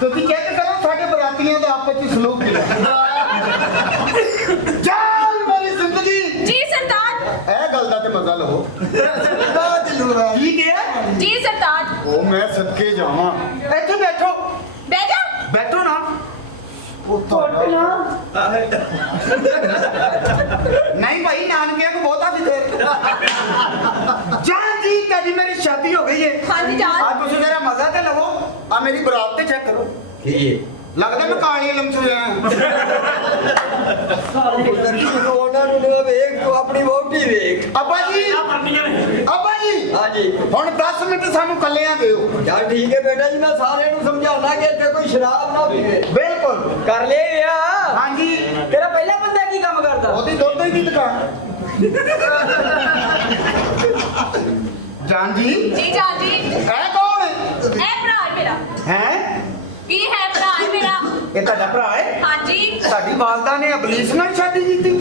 ਤੁਸੀਂ ਕਹਿੰਦੇ ਕਰੋ ਸਾਡੇ ਬਰਾਤੀਆਂ ਦਾ ਆਪਸ ਵਿੱਚ ਸਲੂਕ ਕਿਹਾ ਜਾਨ ਮੇਰੀ ਜ਼ਿੰਦਗੀ ਜੀ ਸਰਦਾਰ। ਇਹ ਗੱਲ ਦਾ ਤੇ ਮਜ਼ਾ ਲਵੋ ਕੀ ਕਿਹਾ ਜੀ ਸਰਦਾਰ। ਉਹ ਮੈਂ ਸਦਕੇ ਜਾਵਾਂ ਇੱਥੇ ਬੈਠੋ ਬਹਿ ਜਾ। ਬੈਠੋ ਨਾ नहीं भाई नानकिया को बहुत आती थे जान जी तेरी मेरी शादी हो गई है हाँ जी जान। आज तुझे मेरा मजा तो लवो आ मेरी बरात ते चेक करो लगता मैं काली लम चुके हैं अपनी वोटी वेख अब्बा जी हाँ जी हुण 10 मिनट सानू कल्लियां दिओ यार ठीक है बेटा जी मैं सारे नु समझाना कि इत्थे कोई शराब ना पीवे बिल्कुल कर ले या हाँ जी तेरा पहला बंदा की काम करदा ओदी दुध दी दुकान जान जी जी जान जी। है कौन ए भरा है मेरा। है की है भरा है मेरा। ये ਤੁਹਾਡਾ ਭਰਾ ਹੈ हाँ जी। ਸਾਡੀ ਵਾਲਦਾ ਨੇ ਅਬਲੀਸ ਨਾਲ ਸ਼ਾਦੀ ਕੀਤੀ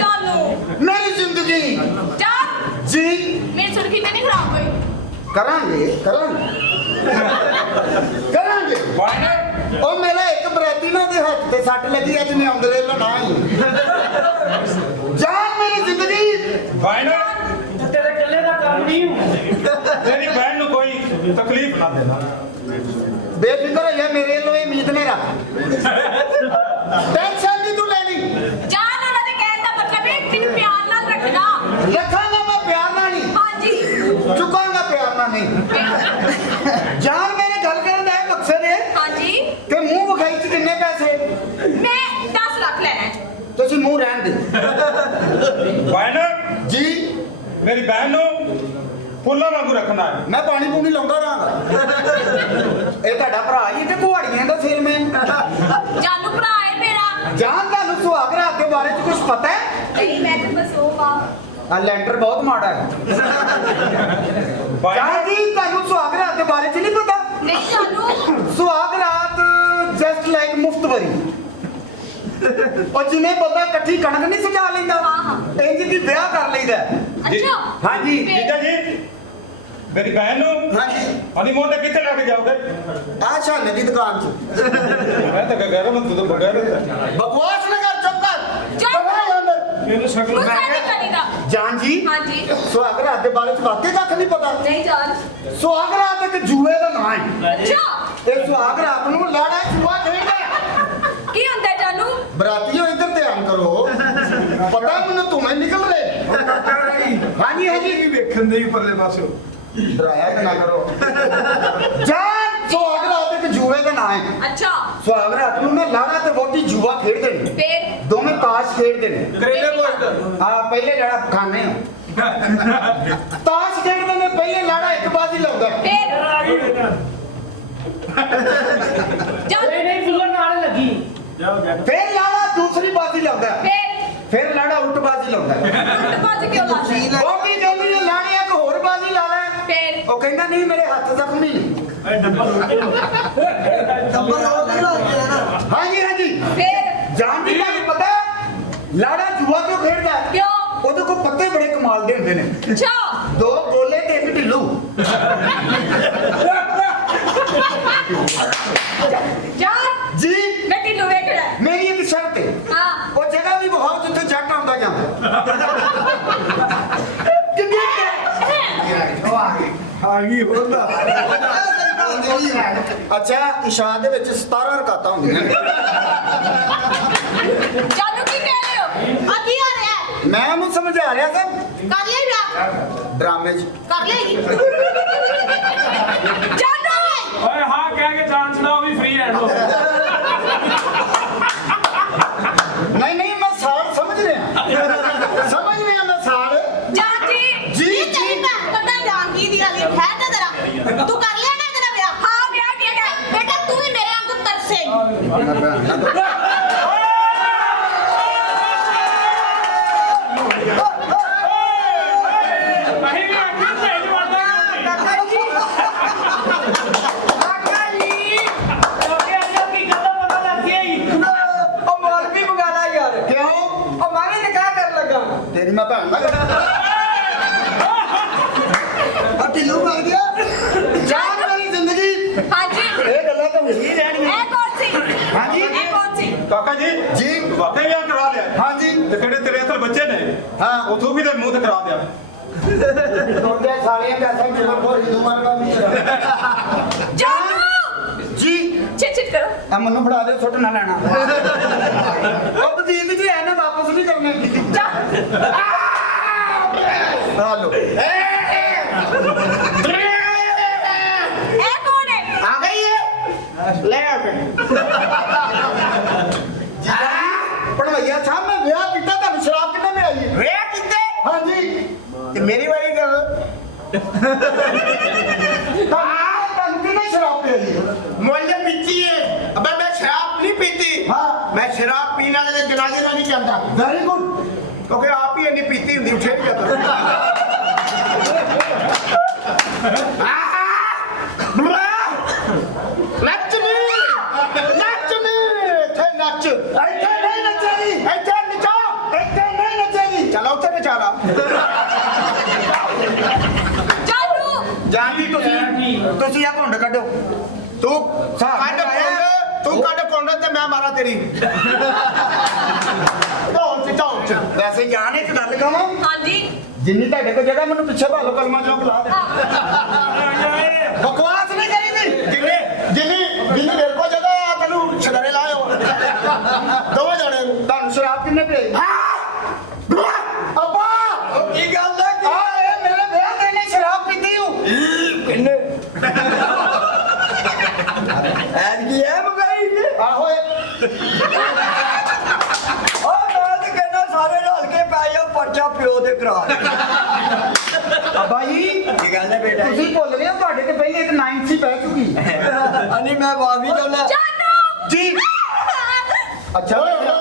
जानू। ਮੇਰੀ ਜ਼ਿੰਦਗੀ जान। ਜੀ मेरी सुर्खी तो नहीं खराब हुई। ਕਰਾਂਗੇ ਉਹ ਮੇਰਾ ਇੱਕ ਬਰਾਤੀ ਨਾਲ ਦੇ ਹੱਥ ਤੇ ਸੱਟ ਲੱਗੀ ਅੱਜ ਮੈਂ ਆਉਂਦੇ ਲਣਾ ਹੀ ਜਾਨ ਮੇਰੀ ਜ਼ਿੰਦਗੀ तेरे कल्ले का काम नहीं हूं तेरी बहन को कोई तकलीफ ना देना ਬੇਫਿਕਰ ਹੋ ਜਾ ਮੇਰੇ ਲਈ ਉਮੀਦ ਨਹੀਂ ਰੱਖ ਟੈਨਸ਼ਨ ਨਹੀਂ ਤੂੰ ਲੈਣੀ जान उन्होंने कहने का मतलब है कि प्यार नाल रखना। ਰੱਖਾਂਗਾ ਮੈਂ ਪਿਆਰ ਨਾਲ ਨਹੀਂ हाँ जी। ਚੁਕਾਂਗਾ ਪਿਆਰ ਨਾਲ ਨਹੀਂ ਜਾਨ ਮੇਰੇ ਗੱਲ ਕਰਨ ਦਾ ਇਹ ਮਕਸਦ ਹੈ हाँ जी। ਕਿ ਮੂੰਹ ਵਿਖਾਈ ਚ ਕਿੰਨੇ ਪੈਸੇ मैं 10 लाख लेना है। ਤੁਸੀਂ ਮੂੰਹ ਰਹਿਣ ਦੇ बहन ਜੀ मेरी बहन नु फुल्ला वांगू रखना है ਮੈਂ ਪਾਣੀ ਪੂਣੀ ਲਾਉਂਦਾ ਰਹਾਂਗਾ ਇਹ ਤੁਹਾਡਾ ਭਰਾ ਹੀ ਤੇ ਘੋੜੀਆਂ ਦਾ ਸੇਲਮੈਨ जानू भरा है मेरा। ਜਾਨ ਤੁਹਾਨੂੰ ਸੁਹਾਗ ਰਾਤ ਦੇ ਬਾਰੇ ਚ ਕੁਝ ਪਤਾ ਹੈ नहीं मैं तो बस वो बाप। ਆ ਲੈਂਟਰ ਬਹੁਤ ਮਾੜਾ ਹੈ ਜਾਨ ਜੀ ਤੁਹਾਨੂੰ ਸੁਹਾਗ ਰਾਤ ਦੇ ਬਾਰੇ ਚ ਨਹੀਂ ਪਤਾ नहीं जानू। ਸੁਹਾਗ ਰਾਤ ਜਸਟ ਲਾਈਕ ਮੁਫਤਵਰੀ ਉਹ ਜਿਵੇਂ ਬੰਦਾ ਇਕੱਠੀ ਕਣਕ ਨਹੀਂ ਸਜਾ ਲੈਂਦਾ ਹਾਂ। ਇੰਜ ਦੀ ਵਿਆਹ ਕਰ ਲਈਦਾ अच्छा। ਹਾਂਜੀ जीजा जी मेरी बहन नु ਹਾਂਜੀ हनीमून पे कितने लेके जाओगे ਆ ਛਾਨੇ ਦੀ ਦੁਕਾਨ ਚ मैं तो गैर तू तो बगैर ਬਕਵਾਸ ਨਾ ਕਰ ਚੁੱਪ ਕਰ ਚੁੱਪ। ਕਹਾਂ ਅੰਦਰ मेरे शक्ल गुस्सा नहीं करेगा। ਜਾਨ ਜੀ हाँ जी। ਸੁਹਾਗ ਰਾਤ ਦੇ ਬਾਰੇ ਚ ਵਾਕਈ ਕੱਖ ਨਹੀਂ ਪਤਾ नहीं जान। ਸੁਹਾਗ ਰਾਤ ਇੱਕ ਜੂਏ ਦਾ ਨਾਂ ਹੈ अच्छा। ਇਹ ਸੁਹਾਗ ਰਾਤ ਨੂੰ ਲਾੜਾ ਜੂਆ ਖੇਡਦਾ की होता है जानू। ਬਰਾਤੀਓ ਇੱਧਰ ਧਿਆਨ ਕਰੋ ਪਤਾ ਮੈਨੂੰ ਤੁਮੇ ਨਿਕਲ ਰਹੇ ਹਾਂਜੀ ਹਾਂਜੀ ਵੇਖਣ ਦੇ ਹੀ ਪਰਲੇ ਪਾਸੇ ਡਰਾਇਆ ਤਾਂ ਨਾ ਕਰੋ ਜਾਨ ਸੁਹਾਗ ਰਾਤ ਇੱਕ ਜੂਏ ਦਾ ਨਾਂ ਹੈ अच्छा। ਸੁਹਾਗ ਰਾਤ ਨੂੰ ਨਾ ਲਾੜਾ ਤੇ ਵੋਟੀ ਜੂਆ ਖੇਡਦੇ ਨੇ फिर ਦੋਵੇਂ ਤਾਸ਼ ਖੇਡਦੇ ਨੇ करेले पोस्ट ਆ ਪਹਿਲੇ ਜਿਹੜਾ ਖਾਣੇ ਆ ਤਾਸ਼ ਖੇਡਦੇ ਨੇ ਪਹਿਲੇ ਲਾੜਾ ਇੱਕ ਬਾਜ਼ੀ ਲਾਉਂਦਾ फिर जान। नहीं फुल्ला नारे लगी जाओ जाओ ਫਿਰ ਲਾੜਾ ਦੂਸਰੀ ਬਾਜ਼ੀ ਲਾਉਂਦਾ फिर ਫਿਰ ਲਾੜਾ ਉਲਟ ਬਾਜ਼ੀ ਲਾਉਂਦਾ उल्ट बाज क्यों लाता है? ਉਹ ਕੀ ਕਹਿੰਦੀ ਹੈ ਲਾੜੇ ਇੱਕ ਹੋਰ ਬਾਜ਼ੀ ਲਾ ਲੈ फिर ਉਹ ਕਹਿੰਦਾ ਨਹੀਂ ਮੇਰੇ ਹੱਥ ਜ਼ਖਮੀ ਨੇ ਹਾਂਜੀ ਹਾਂਜੀ फिर ਜਾਨ ਦੀ ਤੁਹਾਨੂੰ ਪਤਾ ਲਾੜਾ ਜੂਆ ਕਿਉਂ ਖੇਡਦਾ क्यों? ਉਹਦੇ ਕੋਲ ਪੱਤੇ ਬੜੇ ਕਮਾਲ ਦੇ ਹੁੰਦੇ ਨੇ अच्छा। 2 ਗੋਲੇ ਤੇ 1 ਢਿੱਲੂ जान। ਜੀ मैं टिल्लू वेखड़ा है। ਮੇਰੀ ਇੱਕ ਸ਼ਰਤ ਹੈ हाँ। ਉਹ ਜਗ੍ਹਾ ਵੀ ਬਹੁਤ ਜਿੱਥੇ ਜੱਟ ਆਉਂਦਾ ਜਾਂਦਾ ਕਿੰਨੀ आगी होता ਅੱਛਾ ਇਸ਼ਾ ਦੇ ਵਿੱਚ 17 ਰਕਾਤਾਂ ਹੁੰਦੀਆਂ ਨੇ जानू की कह रहे हो? अभी आ रहा है। ਮੈਂ ਉਹਨੂੰ ਸਮਝਾ ਰਿਹਾ ਸੀ कर ले ब्याह। ਡਰਾਮੇ 'ਚ कर लेगी। जानू। ओए हां कह के चांस ना भी फ्री हैंड हो ਨਹੀਂ ਨਹੀਂ ਮੈਂ ਸਾਲ ਸਮਝ ਰਿਹਾ ਮੈਂ ਸਾਲ जान जी। जी, ये तेरी जी। भैन को ना जान की दी वाली है ना जरा। तू कर लिया ना तेरा ब्याह? हाँ ब्याह किया गया। बेटा तू भी मेरे वांगू तरसेगी। नहीं भी अक्ल सही बनता ਉਹ ਮੌਲਵੀ ਮੰਗਾਣਾ ਯਾਰ ਕਿਉਂ ਉਹ ਮੈਂ ਵੀ ਨਿਕਾਹ ਕਰਨ ਲੱਗਾ ਤੇਰੀ ਮੈਂ ਭੈਣ ਦਾ ਢਿੱਲੂ ਉਹ ਤੂੰ ਵੀ ਤੇ ਮੂੰਹ ਤੇ ਕਰਾ ਦਿਆ ਤੁਹਾਡੇ ਸਾਲਿਆਂ ਦਾ ਸਭ ਤੋਂ ਹੋਰ ਹਿੰਦੂ ਮਾਰਨਾ ਵੀ ਜਾਨੂ ਜੀ ਚਿੱਟ ਕਰੋ ਆ ਮੈਨੂੰ ਫੜਾ ਦੇ ਸੁੱਟ ਨਾ ਲੈਣਾ ਉਹ ਬਦੀਨ ਜੀ ਹੈ ਨਾ ਵਾਪਸ ਨਹੀਂ ਕਰਨੇ ਜਾ ਆ ਲੋ ਇਹ ਕੌਣ ਹੈ ਆ ਗਈ ਹੈ ਲੈ ਆ ਕੇ ਪੜਵਾਈਆ ਸਾਹਿਬ ਮੈਂ ਵਿਆਹ ਕੀਤਾ ਤੁਹਾਨੂੰ ਸ਼ਰਾਬ ਕਿੰਨੇ me ਆਈ ਹੈ ਵਿਆਹ ਕੀਤੇ ਹਾਂਜੀ ਤੇ ਮੇਰੀ ਵਾਰੀ ਗੱਲ ਤੁਹਾਨੂੰ ਕਿੰਨੇ ਸ਼ਰਾਬ ਪਿਆਈ ਮੁੱਲ ਪੀਤੀ ਹੈ ਅਬੇ ਮੈਂ ਸ਼ਰਾਬ ਨਹੀਂ ਪੀਤੀ ਹਾਂ। ਮੈਂ ਸ਼ਰਾਬ ਪੀਣ ਵਾਲੇ ਦੇ ਜਨਾਜ਼ੇ ਨਾਲ ਨਹੀਂ ਜਾਂਦਾ ਵੈਰੀ ਗੁੱਡ ਕਿਉਂਕਿ ਆਪ ਹੀ ਇੰਨੀ ਪੀਤੀ ਹੁੰਦੀ ਉੱਠੇ ਨਹੀਂ ਜਾਂਦਾ ਨੱਚ ਨੀ ਇੱਥੇ ਨੱਚ ਇੱਥੇ ਨਹੀਂ ਨੱਚੇਗੀ ਇੱਥੇ ਨਚਾ ਇੱਥੇ ਨਹੀਂ ਨੱਚੇਗੀ ਚਲੋ ਉੱਥੇ ਨਚਾ ਲਾ ਜਾਨੂ ਜਾਨੀ ਤੁਸੀਂ ਆ ਘੁੰਡ ਕੱਢੋ ਤੂੰ ਸਾਹ ਕੱਢ ਆਇਆ। ਕੁੰਡ ਤੂੰ ਕੱਢ ਕੁੰਡ ਤੇ ਮੈਂ ਮਾਰਾਂ ਤੇਰੀ ਢੋਲ ਚ ਵੈਸੇ ਜਾਨ ਇੱਕ ਗੱਲ ਕਹਾਂ ਹਾਂਜੀ ਜਿੰਨੀ ਤੁਹਾਡੇ ਕੋਲ ਜਗ੍ਹਾ ਮੈਨੂੰ ਪਿੱਛੇ ਭਾਲੋ ਕਲਮਾ ਚੌਕ ਲਾ ਦੇ ਬਕਵਾਸ ਨਹੀਂ ਕਰੀਦੀ ਜਿੰਨੀ ਮੇਰੇ ਕੋਲ ਜਗ੍ਹਾ ਆ ਤੈਨੂੰ ਛੜਾਰੇ ਲਾਇਓ ਦੋਵੇਂ ਜਾਣੇ ਨੂੰ ਤੁਹਾਨੂੰ ਸ਼ਰਾਬ ਕਿੰਨੇ ਪਈ ਅੱਬਾ ਕੀ ਗੱਲ ਹੈ ਆ ਇਹ ਮੇਰੇ ਵਿਆਹ ਤੇ ਨੇ ਸ਼ਰਾਬ ਪੀਤੀ ਹੂੰ ਕਿੰਨੇ ਐਡ ਕੀ ਹੈ ਮਗਾਈ ਜੀ ਆਹੋ ਉਹ ਮੈਂ ਤੇ ਕਹਿੰਦਾ ਸਾਰੇ ਰਲ ਕੇ ਪੈ ਜਾਓ ਪਰਚਾ ਪਿਓ ਤੇ ਕਰਾ ਦੇ ਅੱਬਾ ਜੀ ਕੀ ਗੱਲ ਹੈ ਬੇਟਾ ਤੁਸੀਂ ਭੁੱਲ ਗਏ ਹੋ, ਤੁਹਾਡੇ ਤੇ ਪਹਿਲੇ ਇੱਕ 9 ਸੀ ਪੈ ਚੁੱਕੀ ਅਨੀ ਮੈਂ ਵਾਵੀ ਜਾਣਾ ਜਾਨੂ ਜੀ ਅੱਛਾ ਉਹ ਇਹਨਾਂ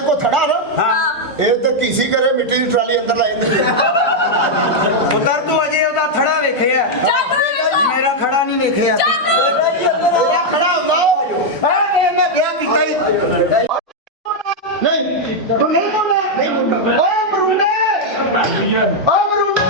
ਕੋ ਥੜਾ ਨਾ ਹਾਂ ਇਹ ਤੇ ਕੀਸੀ ਕਰੇ ਮਿੱਟੀ ਦੀ ਟਰਾਲੀ ਅੰਦਰ ਲਾਈ ਦਿੰਦੇ ਪੁੱਤਰ ਤੂੰ ਅਜੇ ਉਹਦਾ ਥੜਾ ਵੇਖਿਆ ਜਾਨੂ ਮੇਰਾ ਖੜਾ ਨਹੀਂ ਵੇਖਿਆ ਇਹ ਖੜਾ ਹੁੰਦਾ ਆ ਇਹ ਮੈਂ ਵਿਆਹ ਕੀਤਾ ਹੀ ਨਹੀਂ ਤੂੰ ਨਹੀਂ ਬੋਲਦਾ ਨਹੀਂ ਮੁੰਡਾ ਓਏ ਮਰੂੰਡੇ ਓਏ ਮਰੂੰਡੇ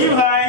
ਕੀ ਵਧਾਇਆ